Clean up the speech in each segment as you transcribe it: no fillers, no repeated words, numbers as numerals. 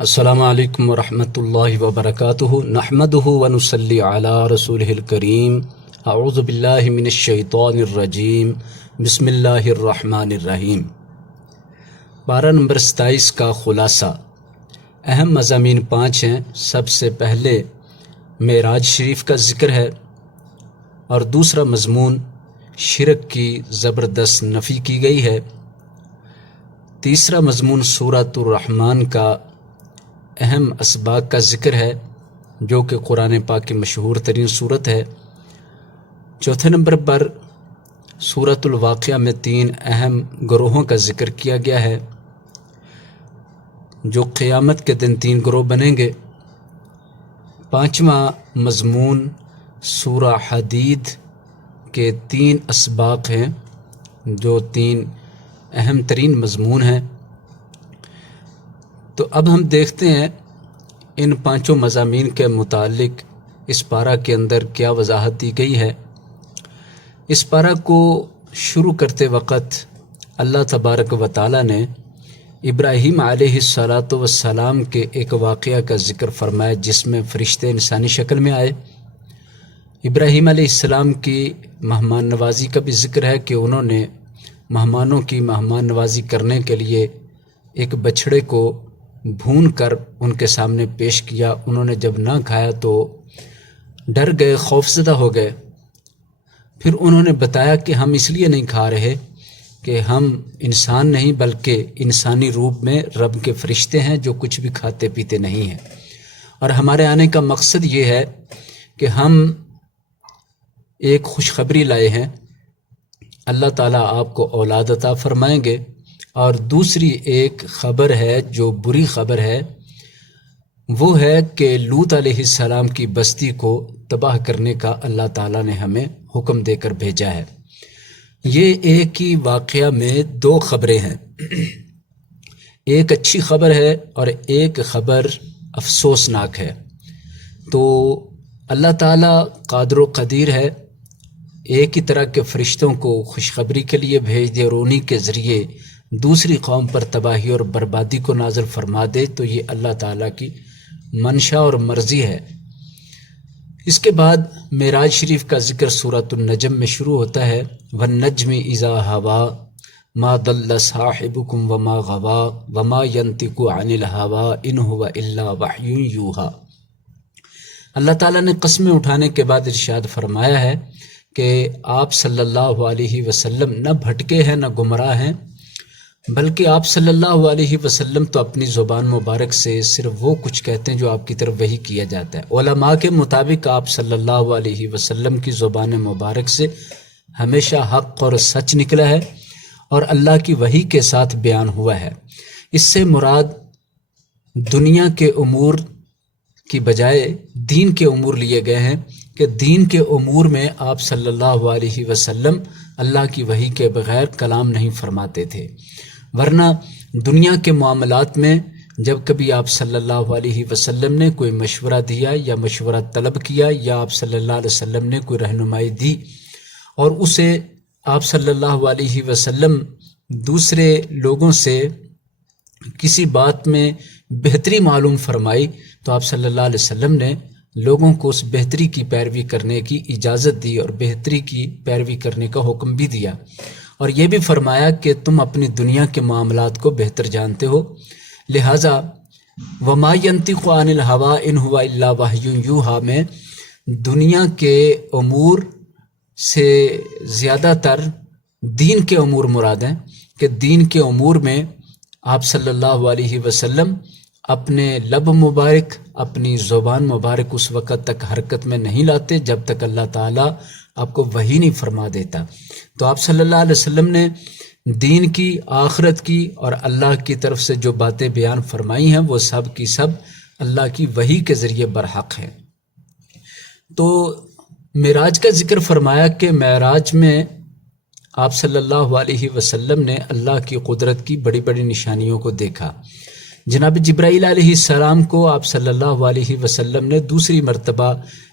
السلام علیکم ورحمۃ اللہ وبرکاتہ نحمدہ ونصلی علی رسولہ الکریم اعوذ باللہ من الشیطان الرجیم بسم اللہ الرحمن الرحیم۔ پارہ نمبر 27 کا خلاصہ۔ اہم مضامین 5 ہیں۔ سب سے پہلے معراج شریف کا ذکر ہے، اور دوسرا مضمون شرک کی زبردست نفی کی گئی ہے۔ تیسرا مضمون سورۃ الرحمن کا اہم اسباق کا ذکر ہے، جو کہ قرآن پاک کی مشہور ترین صورت ہے۔ چوتھے نمبر پر سورۃ الواقعہ میں 3 اہم گروہوں کا ذکر کیا گیا ہے، جو قیامت کے دن 3 گروہ بنیں گے۔ 5واں مضمون سورہ حدید کے 3 اسباق ہیں، جو 3 اہم ترین مضمون ہیں۔ تو اب ہم دیکھتے ہیں ان 5 مضامین کے متعلق اس پارہ کے اندر کیا وضاحت دی گئی ہے۔ اس پارہ کو شروع کرتے وقت اللہ تبارک و تعالیٰ نے ابراہیم علیہ السلام کے ایک واقعہ کا ذکر فرمایا، جس میں فرشتے انسانی شکل میں آئے۔ ابراہیم علیہ السلام کی مہمان نوازی کا بھی ذکر ہے کہ انہوں نے مہمانوں کی مہمان نوازی کرنے کے لیے ایک بچھڑے کو بھون کر ان کے سامنے پیش کیا۔ انہوں نے جب نہ کھایا تو ڈر گئے، خوفزدہ ہو گئے۔ پھر انہوں نے بتایا کہ ہم اس لیے نہیں کھا رہے کہ ہم انسان نہیں بلکہ انسانی روپ میں رب کے فرشتے ہیں، جو کچھ بھی کھاتے پیتے نہیں ہیں، اور ہمارے آنے کا مقصد یہ ہے کہ ہم ایک خوشخبری لائے ہیں، اللہ تعالیٰ آپ کو اولاد عطا فرمائیں گے۔ اور دوسری ایک خبر ہے جو بری خبر ہے، وہ ہے کہ لوط علیہ السلام کی بستی کو تباہ کرنے کا اللہ تعالیٰ نے ہمیں حکم دے کر بھیجا ہے۔ یہ ایک ہی واقعہ میں 2 خبریں ہیں، ایک اچھی خبر ہے اور ایک خبر افسوسناک ہے۔ تو اللہ تعالیٰ قادر و قدیر ہے، ایک ہی طرح کے فرشتوں کو خوشخبری کے لیے بھیج دے اور انہی کے ذریعے دوسری قوم پر تباہی اور بربادی کو نازل فرما دے، تو یہ اللہ تعالیٰ کی منشا اور مرضی ہے۔ اس کے بعد معراج شریف کا ذکر سورۃ النجم میں شروع ہوتا ہے۔ وَالنَّجْمِ إِذَا هَوَىٰ مَا ضَلَّ صَاحِبُكُمْ وَمَا غَوَىٰ وَمَا يَنطِقُ عَنِ الْهَوَىٰ إِنْ هُوَ إِلَّا وَحْيٌ يُوحَىٰ۔ اللہ تعالیٰ نے قسمیں اٹھانے کے بعد ارشاد فرمایا ہے کہ آپ صلی اللہ علیہ وسلم نہ بھٹکے ہیں نہ گمراہ ہیں، بلکہ آپ صلی اللہ علیہ وسلم تو اپنی زبان مبارک سے صرف وہ کچھ کہتے ہیں جو آپ کی طرف وحی کیا جاتا ہے۔ علماء کے مطابق آپ صلی اللہ علیہ وسلم کی زبان مبارک سے ہمیشہ حق اور سچ نکلا ہے، اور اللہ کی وحی کے ساتھ بیان ہوا ہے۔ اس سے مراد دنیا کے امور کی بجائے دین کے امور لیے گئے ہیں، کہ دین کے امور میں آپ صلی اللہ علیہ وسلم اللہ کی وحی کے بغیر کلام نہیں فرماتے تھے، ورنہ دنیا کے معاملات میں جب کبھی آپ صلی اللہ علیہ وسلم نے کوئی مشورہ دیا یا مشورہ طلب کیا، یا آپ صلی اللہ علیہ وسلم نے کوئی رہنمائی دی اور اسے آپ صلی اللہ علیہ وسلم دوسرے لوگوں سے کسی بات میں بہتری معلوم فرمائی، تو آپ صلی اللہ علیہ وسلم نے لوگوں کو اس بہتری کی پیروی کرنے کی اجازت دی اور بہتری کی پیروی کرنے کا حکم بھی دیا، اور یہ بھی فرمایا کہ تم اپنی دنیا کے معاملات کو بہتر جانتے ہو، لہٰذا وَمَا يَنطِقُ عَنِ الْهَوَىٰ إِنْ هُوَ إِلَّا وَحْيٌ يُوحَىٰ میں دنیا کے امور سے زیادہ تر دین کے امور مراد ہیں، کہ دین کے امور میں آپ صلی اللہ علیہ وسلم اپنے لب مبارک، اپنی زبان مبارک اس وقت تک حرکت میں نہیں لاتے جب تک اللہ تعالیٰ آپ کو وحی نہیں فرما دیتا۔ تو آپ صلی اللہ علیہ وسلم نے دین کی، آخرت کی اور اللہ کی طرف سے جو باتیں بیان فرمائی ہیں، وہ سب کی سب اللہ کی وحی کے ذریعے برحق ہیں۔ تو معراج کا ذکر فرمایا کہ معراج میں آپ صلی اللہ علیہ وسلم نے اللہ کی قدرت کی بڑی بڑی نشانیوں کو دیکھا۔ جناب جبرائیل علیہ السلام کو آپ صلی اللہ علیہ وسلم نے دوسری مرتبہ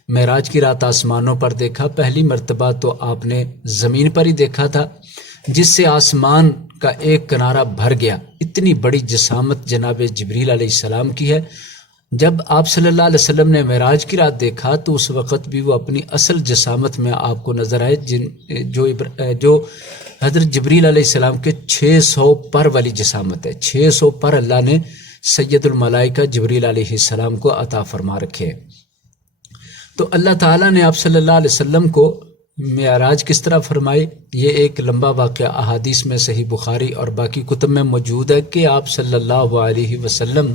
معراج کی رات آسمانوں پر دیکھا۔ پہلی مرتبہ تو آپ نے زمین پر ہی دیکھا تھا، جس سے آسمان کا ایک کنارہ بھر گیا۔ اتنی بڑی جسامت جناب جبریل علیہ السلام کی ہے۔ جب آپ صلی اللہ علیہ وسلم نے معراج کی رات دیکھا تو اس وقت بھی وہ اپنی اصل جسامت میں آپ کو نظر آئے، جو حضرت جبریل علیہ السلام کے 600 پر والی جسامت ہے۔ 600 پر اللہ نے سید الملائکہ جبریل علیہ السلام کو عطا فرما رکھے ہیں۔ تو اللہ تعالیٰ نے آپ صلی اللہ علیہ وسلم کو معراج کس طرح فرمائی، یہ ایک لمبا واقعہ احادیث میں صحیح بخاری اور باقی کتب میں موجود ہے کہ آپ صلی اللہ علیہ وسلم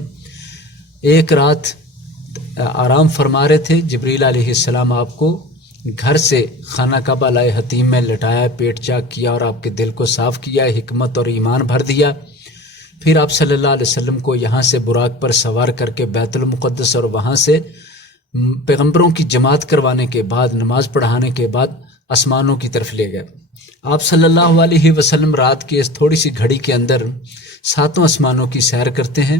ایک رات آرام فرما رہے تھے۔ جبریل علیہ السلام آپ کو گھر سے خانہ کعبہ لائے، حتیم میں لٹایا، پیٹ چاک کیا اور آپ کے دل کو صاف کیا، حکمت اور ایمان بھر دیا۔ پھر آپ صلی اللہ علیہ وسلم کو یہاں سے براق پر سوار کر کے بیت المقدس اور وہاں سے پیغمبروں کی جماعت کروانے کے بعد، نماز پڑھانے کے بعد آسمانوں کی طرف لے گئے۔ آپ صلی اللہ علیہ وسلم رات کی اس تھوڑی سی گھڑی کے اندر 7 آسمانوں کی سیر کرتے ہیں۔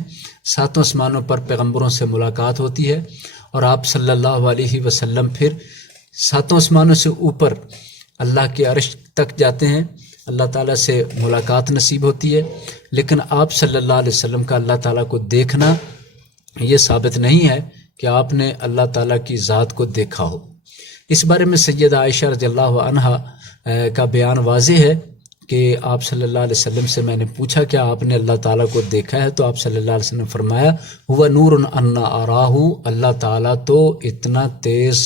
7 آسمانوں پر پیغمبروں سے ملاقات ہوتی ہے اور آپ صلی اللہ علیہ وسلم پھر 7 آسمانوں سے اوپر اللہ کے عرش تک جاتے ہیں، اللہ تعالیٰ سے ملاقات نصیب ہوتی ہے۔ لیکن آپ صلی اللہ علیہ وسلم کا اللہ تعالیٰ کو دیکھنا یہ ثابت نہیں ہے کہ آپ نے اللہ تعالیٰ کی ذات کو دیکھا ہو۔ اس بارے میں سیدہ عائشہ رضی اللہ عنہا کا بیان واضح ہے کہ آپ صلی اللہ علیہ وسلم سے میں نے پوچھا کہ آپ نے اللہ تعالیٰ کو دیکھا ہے؟ تو آپ صلی اللہ علیہ وسلم نے فرمایا ہوا نور انا اراہ، اللہ تعالیٰ تو اتنا تیز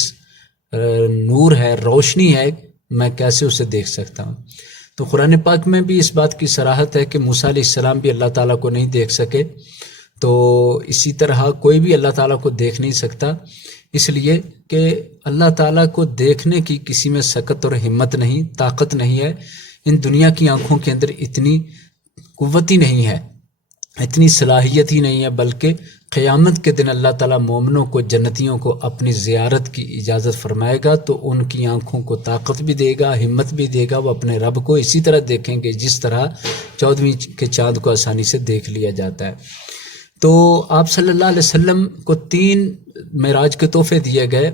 نور ہے، روشنی ہے، میں کیسے اسے دیکھ سکتا ہوں؟ تو قرآن پاک میں بھی اس بات کی صراحت ہے کہ موسیٰ علیہ السلام بھی اللہ تعالیٰ کو نہیں دیکھ سکے، تو اسی طرح کوئی بھی اللہ تعالیٰ کو دیکھ نہیں سکتا، اس لیے کہ اللہ تعالیٰ کو دیکھنے کی کسی میں سکت اور ہمت نہیں، طاقت نہیں ہے۔ ان دنیا کی آنکھوں کے اندر اتنی قوت ہی نہیں ہے، اتنی صلاحیت ہی نہیں ہے، بلکہ قیامت کے دن اللہ تعالیٰ مومنوں کو، جنتیوں کو اپنی زیارت کی اجازت فرمائے گا تو ان کی آنکھوں کو طاقت بھی دے گا، ہمت بھی دے گا، وہ اپنے رب کو اسی طرح دیکھیں گے جس طرح 14ویں کے چاند کو آسانی سے دیکھ لیا جاتا ہے۔ تو آپ صلی اللہ علیہ وسلم کو 3 معراج کے تحفے دیے گئے،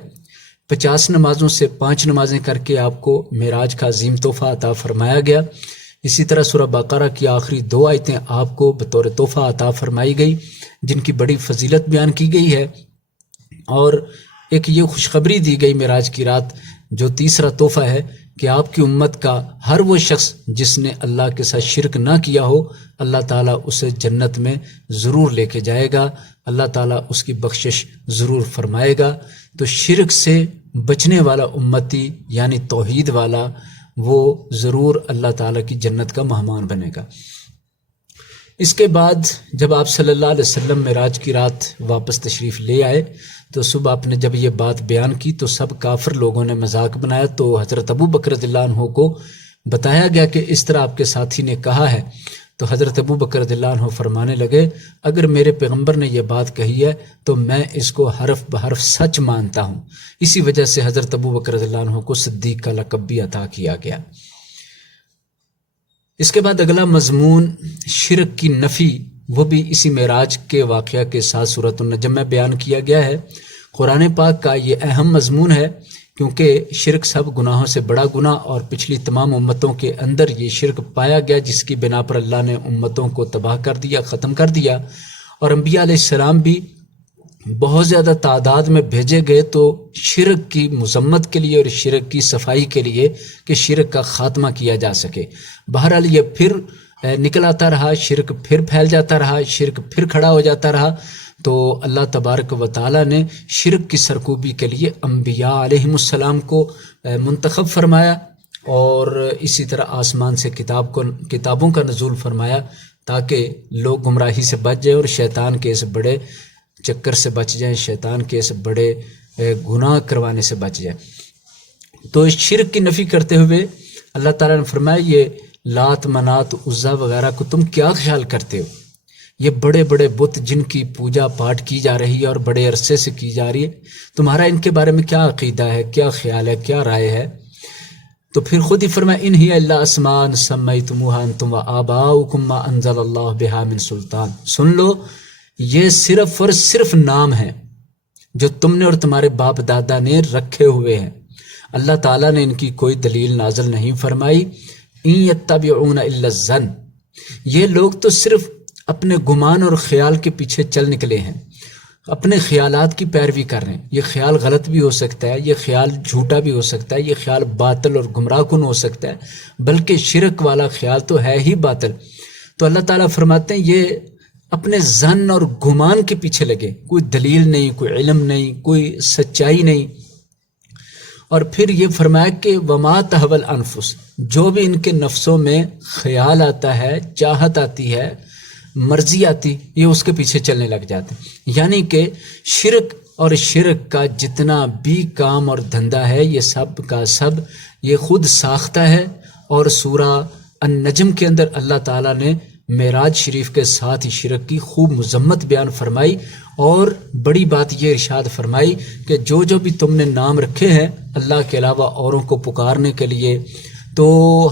50 نمازوں سے 5 نمازیں کر کے آپ کو معراج کا عظیم تحفہ عطا فرمایا گیا۔ اسی طرح سورہ بقرہ کی آخری 2 آیتیں آپ کو بطور تحفہ عطا فرمائی گئی، جن کی بڑی فضیلت بیان کی گئی ہے، اور ایک یہ خوشخبری دی گئی معراج کی رات جو تیسرا تحفہ ہے کہ آپ کی امت کا ہر وہ شخص جس نے اللہ کے ساتھ شرک نہ کیا ہو، اللہ تعالیٰ اسے جنت میں ضرور لے کے جائے گا، اللہ تعالیٰ اس کی بخشش ضرور فرمائے گا۔ تو شرک سے بچنے والا امتی یعنی توحید والا، وہ ضرور اللہ تعالیٰ کی جنت کا مہمان بنے گا۔ اس کے بعد جب آپ صلی اللہ علیہ وسلم معراج کی رات واپس تشریف لے آئے تو صبح آپ نے جب یہ بات بیان کی تو سب کافر لوگوں نے مذاق بنایا، تو حضرت ابو بکر رضی اللہ عنہ کو بتایا گیا کہ اس طرح آپ کے ساتھی نے کہا ہے، تو حضرت ابو بکر رضی اللہ عنہ فرمانے لگے اگر میرے پیغمبر نے یہ بات کہی ہے تو میں اس کو حرف بحرف سچ مانتا ہوں۔ اسی وجہ سے حضرت ابو بکر رضی اللہ عنہ کو صدیق کا لقب بھی عطا کیا گیا۔ اس کے بعد اگلا مضمون شرک کی نفی، وہ بھی اسی معراج کے واقعہ کے ساتھ سورۃ النجم میں بیان کیا گیا ہے۔ قرآن پاک کا یہ اہم مضمون ہے کیونکہ شرک سب گناہوں سے بڑا گناہ، اور پچھلی تمام امتوں کے اندر یہ شرک پایا گیا جس کی بنا پر اللہ نے امتوں کو تباہ کر دیا، ختم کر دیا، اور انبیاء علیہ السلام بھی بہت زیادہ تعداد میں بھیجے گئے تو شرک کی مذمت کے لیے اور شرک کی صفائی کے لیے کہ شرک کا خاتمہ کیا جا سکے۔ بہرحال یہ پھر نکل آتا رہا، شرک پھر پھیل جاتا رہا، شرک پھر کھڑا ہو جاتا رہا، تو اللہ تبارک و تعالیٰ نے شرک کی سرکوبی کے لیے انبیاء علیہم السلام کو منتخب فرمایا، اور اسی طرح آسمان سے کتابوں کا نزول فرمایا تاکہ لوگ گمراہی سے بچ جائیں اور شیطان کے اس بڑے چکر سے بچ جائیں، شیطان کے اس بڑے گناہ کروانے سے بچ جائیں۔ تو اس شرک کی نفی کرتے ہوئے اللہ تعالیٰ نے فرمایا یہ لات، منات، عزا وغیرہ کو تم کیا خیال کرتے ہو؟ یہ بڑے بڑے بت جن کی پوجا پاٹ کی جا رہی ہے اور بڑے عرصے سے کی جا رہی ہے، تمہارا ان کے بارے میں کیا عقیدہ ہے، کیا خیال ہے، کیا رائے ہے؟ تو پھر خود ہی فرمایا ان ہی الا اسماء سمیتموها انتم وآباؤکم ما انزل اللہ بہا من سلطان، سن لو یہ صرف اور صرف نام ہے جو تم نے اور تمہارے باپ دادا نے رکھے ہوئے ہیں، اللہ تعالیٰ نے ان کی کوئی دلیل نازل نہیں فرمائی۔ ان یتبعون الا الظن، یہ لوگ تو صرف اپنے گمان اور خیال کے پیچھے چل نکلے ہیں، اپنے خیالات کی پیروی کر رہے ہیں۔ یہ خیال غلط بھی ہو سکتا ہے، یہ خیال جھوٹا بھی ہو سکتا ہے، یہ خیال باطل اور گمراہ کن ہو سکتا ہے، بلکہ شرک والا خیال تو ہے ہی باطل۔ تو اللہ تعالیٰ فرماتے ہیں یہ اپنے ظن اور گمان کے پیچھے لگے، کوئی دلیل نہیں، کوئی علم نہیں، کوئی سچائی نہیں۔ اور پھر یہ فرمایا کہ وما تہوی الانفس، جو بھی ان کے نفسوں میں خیال آتا ہے، چاہت آتی ہے، مرضی آتی، یہ اس کے پیچھے چلنے لگ جاتے ہیں۔ یعنی کہ شرک اور شرک کا جتنا بھی کام اور دھندا ہے، یہ سب کا سب یہ خود ساختہ ہے۔ اور سورہ النجم کے اندر اللہ تعالیٰ نے معراج شریف کے ساتھ ہی شرک کی خوب مذمت بیان فرمائی، اور بڑی بات یہ ارشاد فرمائی کہ جو بھی تم نے نام رکھے ہیں اللہ کے علاوہ اوروں کو پکارنے کے لیے، تو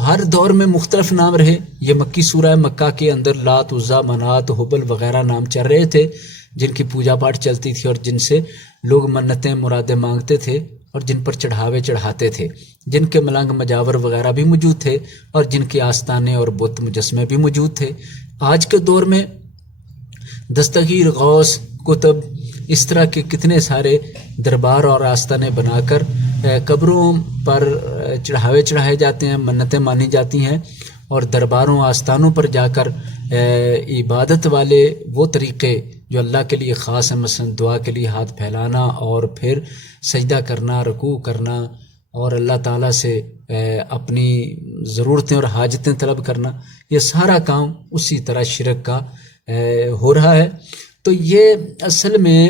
ہر دور میں مختلف نام رہے۔ یہ مکی سورہ مکہ کے اندر لات، عزیٰ، منات، حبل وغیرہ نام چل رہے تھے، جن کی پوجا پاٹ چلتی تھی اور جن سے لوگ منتیں مرادیں مانگتے تھے اور جن پر چڑھاوے چڑھاتے تھے، جن کے ملنگ مجاور وغیرہ بھی موجود تھے اور جن کے آستانے اور بت مجسمے بھی موجود تھے۔ آج کے دور میں دستگیر، غوث، کتب، اس طرح کے کتنے سارے دربار اور آستانے بنا کر قبروں پر چڑھاوے چڑھائے جاتے ہیں، منتیں مانی جاتی ہیں، اور درباروں آستانوں پر جا کر عبادت والے وہ طریقے جو اللہ کے لیے خاص ہیں، مثلا دعا کے لیے ہاتھ پھیلانا اور پھر سجدہ کرنا، رکوع کرنا اور اللہ تعالیٰ سے اپنی ضرورتیں اور حاجتیں طلب کرنا، یہ سارا کام اسی طرح شرک کا ہو رہا ہے۔ تو یہ اصل میں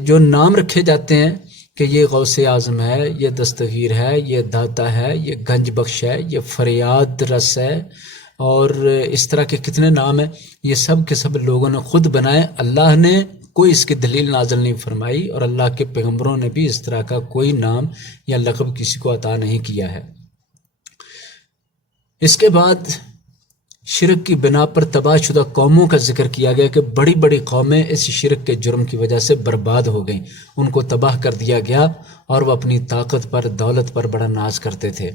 جو نام رکھے جاتے ہیں کہ یہ غوث اعظم ہے، یہ دستگیر ہے، یہ داتا ہے، یہ گنج بخش ہے، یہ فریاد رس ہے، اور اس طرح کے کتنے نام ہیں، یہ سب کے سب لوگوں نے خود بنائے۔ اللہ نے کوئی اس کی دلیل نازل نہیں فرمائی، اور اللہ کے پیغمبروں نے بھی اس طرح کا کوئی نام یا لقب کسی کو عطا نہیں کیا ہے۔ اس کے بعد شرک کی بنا پر تباہ شدہ قوموں کا ذکر کیا گیا کہ بڑی بڑی قومیں اس شرک کے جرم کی وجہ سے برباد ہو گئیں، ان کو تباہ کر دیا گیا، اور وہ اپنی طاقت پر، دولت پر بڑا ناز کرتے تھے۔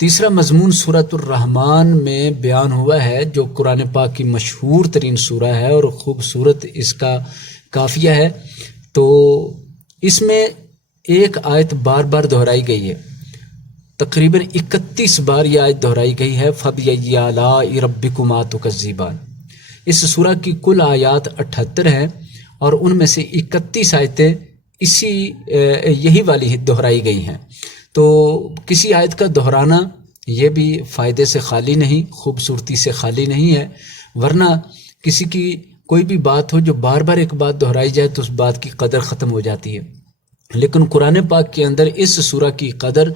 تیسرا مضمون سورۃ الرحمن میں بیان ہوا ہے، جو قرآن پاک کی مشہور ترین سورہ ہے اور خوبصورت اس کا قافیہ ہے۔ تو اس میں ایک آیت بار بار دہرائی گئی ہے، تقریباً 31 بار یہ آیت دہرائی گئی ہے، فَبِأَيِّ آلَاءِ رَبِّكُمَا تُكَذِّبَانِ۔ اس سورہ کی کل آیات 78 ہیں، اور ان میں سے 31 آیتیں یہی والی دہرائی گئی ہیں۔ تو کسی آیت کا دہرانا یہ بھی فائدے سے خالی نہیں، خوبصورتی سے خالی نہیں ہے، ورنہ کسی کی کوئی بھی بات ہو جو بار بار ایک بات دہرائی جائے تو اس بات کی قدر ختم ہو جاتی ہے۔ لیکن قرآن پاک کے اندر اس سورہ کی قدر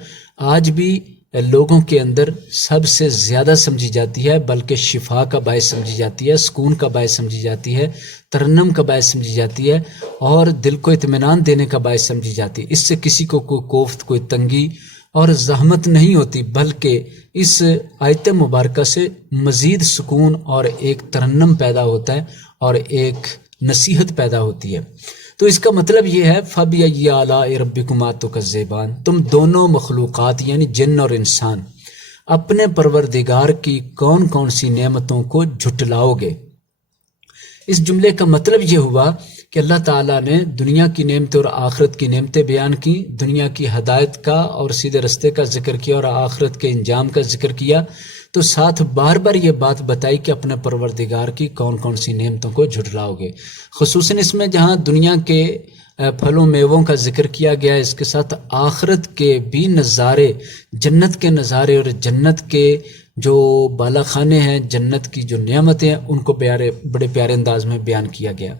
آج بھی لوگوں کے اندر سب سے زیادہ سمجھی جاتی ہے، بلکہ شفا کا باعث سمجھی جاتی ہے، سکون کا باعث سمجھی جاتی ہے، ترنم کا باعث سمجھی جاتی ہے، اور دل کو اطمینان دینے کا باعث سمجھی جاتی ہے۔ اس سے کسی کو کوئی کوفت، کوئی تنگی اور زحمت نہیں ہوتی، بلکہ اس آیت مبارکہ سے مزید سکون اور ایک ترنم پیدا ہوتا ہے اور ایک نصیحت پیدا ہوتی ہے۔ تو اس کا مطلب یہ ہے فَبِأَيِّ آلَاءِ رَبِّكُمَا تُكَذِّبَانِ، تم دونوں مخلوقات یعنی جن اور انسان اپنے پروردگار کی کون کون سی نعمتوں کو جھٹلاؤ گے۔ اس جملے کا مطلب یہ ہوا کہ اللہ تعالیٰ نے دنیا کی نعمتیں اور آخرت کی نعمتیں بیان کی، دنیا کی ہدایت کا اور سیدھے رستے کا ذکر کیا اور آخرت کے انجام کا ذکر کیا، تو ساتھ بار بار یہ بات بتائی کہ اپنے پروردگار کی کون کون سی نعمتوں کو جھٹلاؤ گے۔ خصوصاً اس میں جہاں دنیا کے پھلوں میووں کا ذکر کیا گیا، اس کے ساتھ آخرت کے بھی نظارے، جنت کے نظارے اور جنت کے جو بالا خانے ہیں، جنت کی جو نعمتیں ہیں، ان کو بڑے پیارے انداز میں بیان کیا گیا۔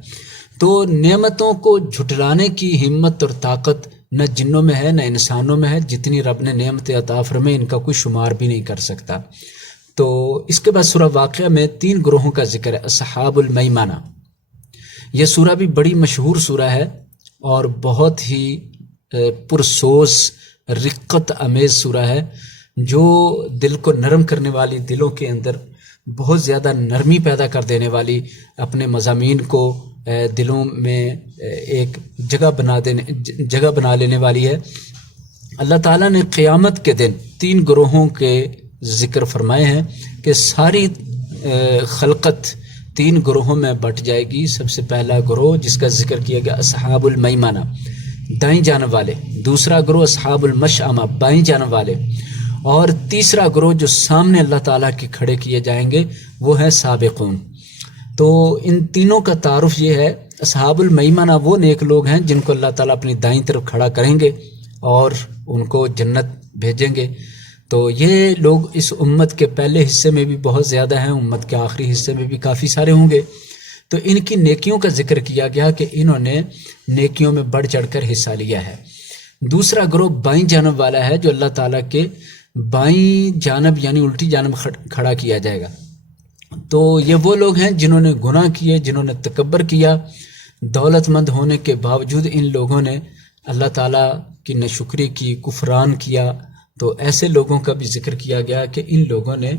تو نعمتوں کو جھٹلانے کی ہمت اور طاقت نہ جنوں میں ہے نہ انسانوں میں ہے، جتنی رب نے نعمتیں عطا فرمائیں ان کا کوئی شمار بھی نہیں کر سکتا۔ تو اس کے بعد سورہ واقعہ میں 3 گروہوں کا ذکر ہے، اصحاب المیمنہ۔ یہ سورہ بھی بڑی مشہور سورہ ہے اور بہت ہی پرسوز، رقت امیز سورہ ہے، جو دل کو نرم کرنے والی، دلوں کے اندر بہت زیادہ نرمی پیدا کر دینے والی، اپنے مضامین کو دلوں میں ایک جگہ بنا لینے والی ہے۔ اللہ تعالیٰ نے قیامت کے دن 3 گروہوں کے ذکر فرمائے ہیں۔ کہ ساری خلقت 3 گروہوں میں بٹ جائے گی۔ سب سے پہلا گروہ جس کا ذکر کیا گیا اصحاب المیمنہ، دائیں جانب والے، دوسرا گروہ اصحاب المشأمہ، بائیں جانب والے، اور تیسرا گروہ جو سامنے اللہ تعالیٰ کے کھڑے کیے جائیں گے وہ ہے سابقون۔ تو ان تینوں کا تعارف یہ ہے، اصحاب المیمنہ وہ نیک لوگ ہیں جن کو اللہ تعالیٰ اپنی دائیں طرف کھڑا کریں گے اور ان کو جنت بھیجیں گے۔ تو یہ لوگ اس امت کے پہلے حصے میں بھی بہت زیادہ ہیں، امت کے آخری حصے میں بھی کافی سارے ہوں گے۔ تو ان کی نیکیوں کا ذکر کیا گیا کہ انہوں نے نیکیوں میں بڑھ چڑھ کر حصہ لیا ہے۔ دوسرا گروہ بائیں جانب والا ہے جو اللہ تعالیٰ کے بائیں جانب یعنی الٹی جانب کھڑا کیا جائے گا۔ تو یہ وہ لوگ ہیں جنہوں نے گناہ کیے، جنہوں نے تکبر کیا، دولت مند ہونے کے باوجود ان لوگوں نے اللہ تعالیٰ کی ناشکری کی، کفران کیا۔ تو ایسے لوگوں کا بھی ذکر کیا گیا کہ ان لوگوں نے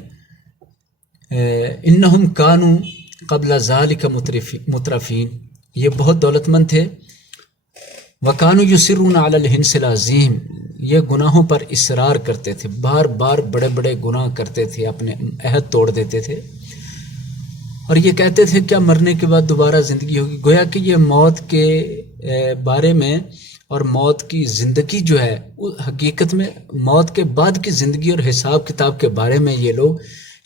انہم کانوا قبل ذالک مترفین، یہ بہت دولت مند تھے۔ وکانوا یصرون علی الحنث العظیم، یہ گناہوں پر اصرار کرتے تھے، بار بار بڑے بڑے گناہ کرتے تھے، اپنے عہد توڑ دیتے تھے، اور یہ کہتے تھے کیا مرنے کے بعد دوبارہ زندگی ہوگی؟ گویا کہ یہ موت کے بارے میں اور موت کی زندگی جو ہے، حقیقت میں موت کے بعد کی زندگی اور حساب کتاب کے بارے میں یہ لوگ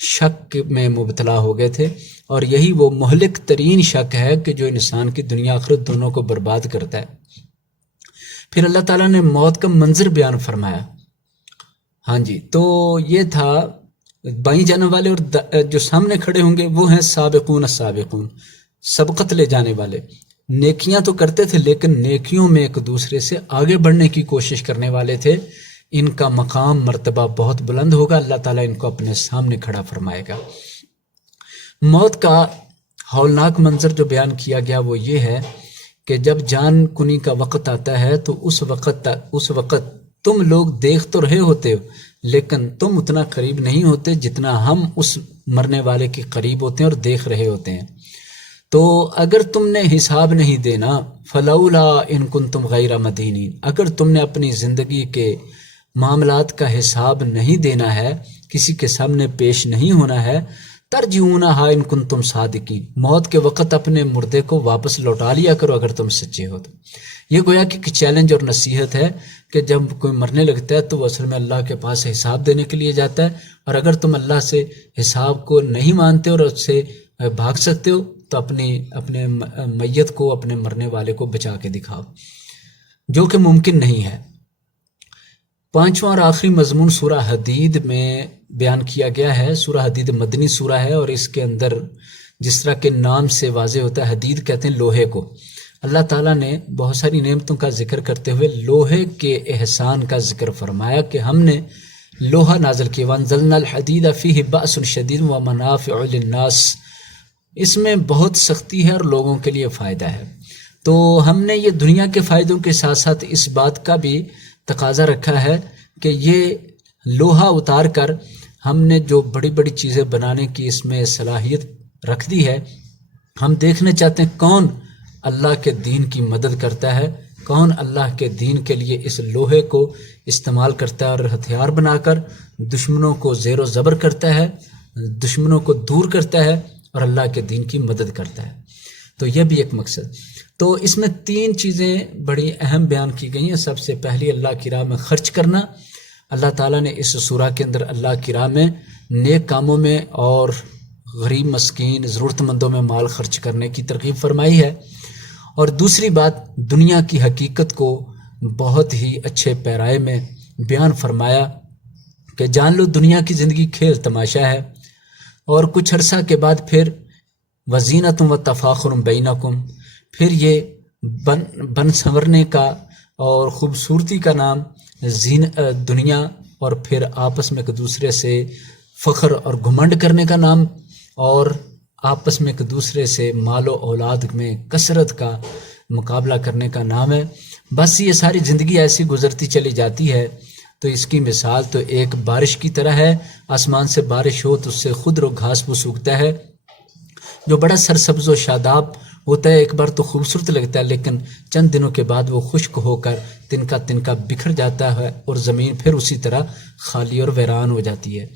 شک میں مبتلا ہو گئے تھے، اور یہی وہ مہلک ترین شک ہے کہ جو انسان کی دنیا آخرت دونوں کو برباد کرتا ہے۔ پھر اللہ تعالیٰ نے موت کا منظر بیان فرمایا۔ ہاں جی، تو یہ تھا بائیں جانب والے، اور جو سامنے کھڑے ہوں گے وہ ہیں سابقون السابقون، سبقت لے جانے والے۔ نیکیاں تو کرتے تھے لیکن نیکیوں میں ایک دوسرے سے آگے بڑھنے کی کوشش کرنے والے تھے۔ ان کا مقام مرتبہ بہت بلند ہوگا، اللہ تعالیٰ ان کو اپنے سامنے کھڑا فرمائے گا۔ موت کا ہولناک منظر جو بیان کیا گیا وہ یہ ہے کہ جب جان کنی کا وقت آتا ہے تو اس وقت تم لوگ دیکھ تو رہے ہوتے ہو لیکن تم اتنا قریب نہیں ہوتے جتنا ہم اس مرنے والے کے قریب ہوتے ہیں اور دیکھ رہے ہوتے ہیں۔ تو اگر تم نے حساب نہیں دینا، فلولا ان کنتم غیر مدینین، اگر تم نے اپنی زندگی کے معاملات کا حساب نہیں دینا ہے، کسی کے سامنے پیش نہیں ہونا ہے، ترجعونہا ان کنتم صادقین، موت کے وقت اپنے مردے کو واپس لوٹا لیا کرو اگر تم سچے ہو تو۔ یہ گویا کہ چیلنج اور نصیحت ہے کہ جب کوئی مرنے لگتا ہے تو وہ اصل میں اللہ کے پاس حساب دینے کے لیے جاتا ہے، اور اگر تم اللہ سے حساب کو نہیں مانتے اور اس سے بھاگ سکتے ہو تو اپنے میت کو، اپنے مرنے والے کو بچا کے دکھاؤ، جو کہ ممکن نہیں ہے۔ پانچواں اور آخری مضمون سورہ حدید میں بیان کیا گیا ہے۔ سورہ حدید مدنی سورہ ہے، اور اس کے اندر جس طرح کے نام سے واضح ہوتا ہے، حدید کہتے ہیں لوہے کو۔ اللہ تعالیٰ نے بہت ساری نعمتوں کا ذکر کرتے ہوئے لوہے کے احسان کا ذکر فرمایا کہ ہم نے لوہا نازل کیا، وَأَنزَلْنَا الْحَدِيدَ فِيهِ بَأْسٌ شَدِيدٌ وَمَنَافِعُ لِلنَّاسِ، اس میں بہت سختی ہے اور لوگوں کے لیے فائدہ ہے۔ تو ہم نے یہ دنیا کے فائدوں کے ساتھ ساتھ اس بات کا بھی تقاضا رکھا ہے کہ یہ لوہا اتار کر ہم نے جو بڑی بڑی چیزیں بنانے کی اس میں صلاحیت رکھ دی ہے، ہم دیکھنا چاہتے ہیں کون اللہ کے دین کی مدد کرتا ہے، کون اللہ کے دین کے لیے اس لوہے کو استعمال کرتا ہے اور ہتھیار بنا کر دشمنوں کو زیر و زبر کرتا ہے، دشمنوں کو دور کرتا ہے اور اللہ کے دین کی مدد کرتا ہے۔ تو یہ بھی ایک مقصد۔ تو اس میں 3 چیزیں بڑی اہم بیان کی گئی ہیں۔ سب سے پہلی اللہ کی راہ میں خرچ کرنا۔ اللہ تعالیٰ نے اس سورہ کے اندر اللہ کی راہ میں نیک کاموں میں اور غریب مسکین ضرورت مندوں میں مال خرچ کرنے کی ترغیب فرمائی ہے۔ اور دوسری بات، دنیا کی حقیقت کو بہت ہی اچھے پیرائے میں بیان فرمایا کہ جان لو دنیا کی زندگی کھیل تماشا ہے، اور کچھ عرصہ کے بعد پھر وزینت و تفاخر بینکم، پھر یہ بن سنورنے کا اور خوبصورتی کا نام دنیا، اور پھر آپس میں ایک دوسرے سے فخر اور گھمنڈ کرنے کا نام، اور آپس میں ایک دوسرے سے مال و اولاد میں کثرت کا مقابلہ کرنے کا نام ہے۔ بس یہ ساری زندگی ایسی گزرتی چلی جاتی ہے۔ تو اس کی مثال تو ایک بارش کی طرح ہے، آسمان سے بارش ہو تو اس سے خود رو گھاس پھوس اگتا ہے جو بڑا سرسبز و شاداب ہوتا ہے، ایک بار تو خوبصورت لگتا ہے لیکن چند دنوں کے بعد وہ خشک ہو کر تنکا بکھر جاتا ہے اور زمین پھر اسی طرح خالی اور ویران ہو جاتی ہے۔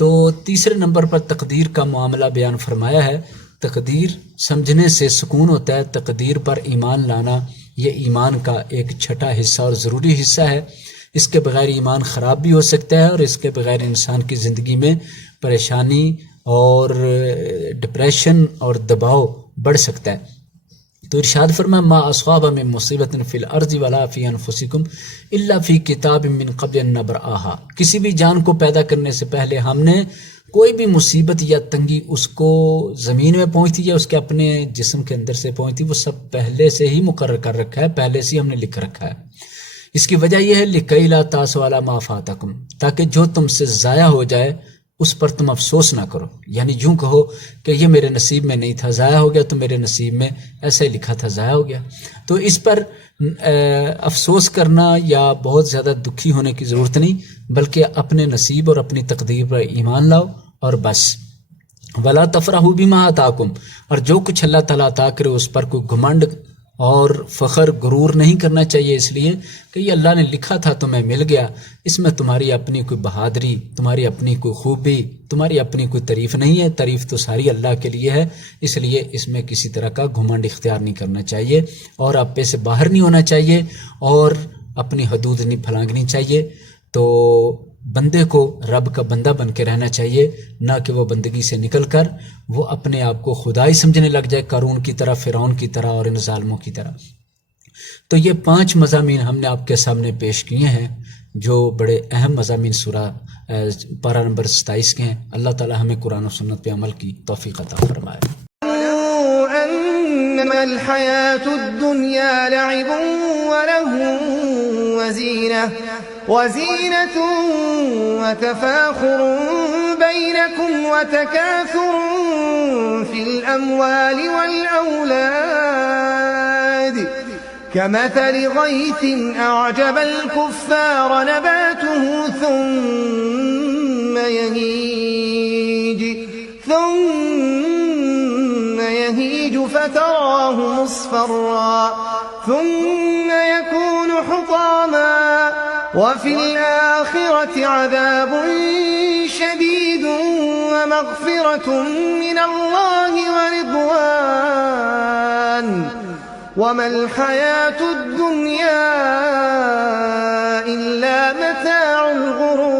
تو تیسرے نمبر پر تقدیر کا معاملہ بیان فرمایا ہے. تقدیر سمجھنے سے سکون ہوتا ہے. تقدیر پر ایمان لانا یہ ایمان کا ایک چھٹا حصہ اور ضروری حصہ ہے. اس کے بغیر ایمان خراب بھی ہو سکتا ہے اور اس کے بغیر انسان کی زندگی میں پریشانی اور ڈپریشن اور دباؤ بڑھ سکتا ہے. تو ارشاد فرمایا ما اصاب من مصیبت فی الارض ولا فی انفسکم الا فی کتاب من قبل ان نبرأھا. کسی بھی جان کو پیدا کرنے سے پہلے ہم نے کوئی بھی مصیبت یا تنگی اس کو زمین میں پہنچتی یا اس کے اپنے جسم کے اندر سے پہنچتی، وہ سب پہلے سے ہی مقرر کر رکھا ہے، پہلے سے ہی ہم نے لکھ رکھا ہے. اس کی وجہ یہ ہے لِکَیْ لَا تَأْسَوْا عَلَىٰ مَا فَاتَکُم، تاکہ جو تم سے ضائع ہو جائے اس پر تم افسوس نہ کرو. یعنی یوں کہو کہ یہ میرے نصیب میں نہیں تھا، ضائع ہو گیا تو میرے نصیب میں ایسے ہی لکھا تھا، ضائع ہو گیا. تو اس پر افسوس کرنا یا بہت زیادہ دکھی ہونے کی ضرورت نہیں، بلکہ اپنے نصیب اور اپنی تقدیر پر ایمان لاؤ اور بس. وَلَا تَفْرَحُوا بِمَا آتَاكُمْ، اور جو کچھ اللہ تعالیٰ عطا کرے اس پر کوئی گھمنڈ اور فخر غرور نہیں کرنا چاہیے، اس لیے کہ یہ اللہ نے لکھا تھا تمہیں مل گیا. اس میں تمہاری اپنی کوئی بہادری، تمہاری اپنی کوئی خوبی، تمہاری اپنی کوئی تعریف نہیں ہے. تعریف تو ساری اللہ کے لیے ہے، اس لیے اس میں کسی طرح کا گھمنڈ اختیار نہیں کرنا چاہیے اور آپے سے باہر نہیں ہونا چاہیے اور اپنی حدود نہیں پھلانگنی چاہیے. تو بندے کو رب کا بندہ بن کے رہنا چاہیے، نہ کہ وہ بندگی سے نکل کر وہ اپنے آپ کو خدائی سمجھنے لگ جائے، قارون کی طرح، فرعون کی طرح اور ان ظالموں کی طرح. تو یہ 5 مضامین ہم نے آپ کے سامنے پیش کیے ہیں جو بڑے اہم مضامین سورہ پارہ نمبر 27 کے ہیں. اللہ تعالی ہمیں قرآن و سنت پہ عمل کی توفیق عطا فرمائے. انما الحياة الدنيا لعب وله وزينة وتفاخر بينكم وتكاثر في الأموال والأولاد كمثل غيث أعجب الكفار نباته ثم يهيج فتراه مصفرا ثم يكون حطاما وفي الآخرة عذاب شديد ومغفرة من الله ورضوان وما الحياة الدنيا إلا متاع الغرور.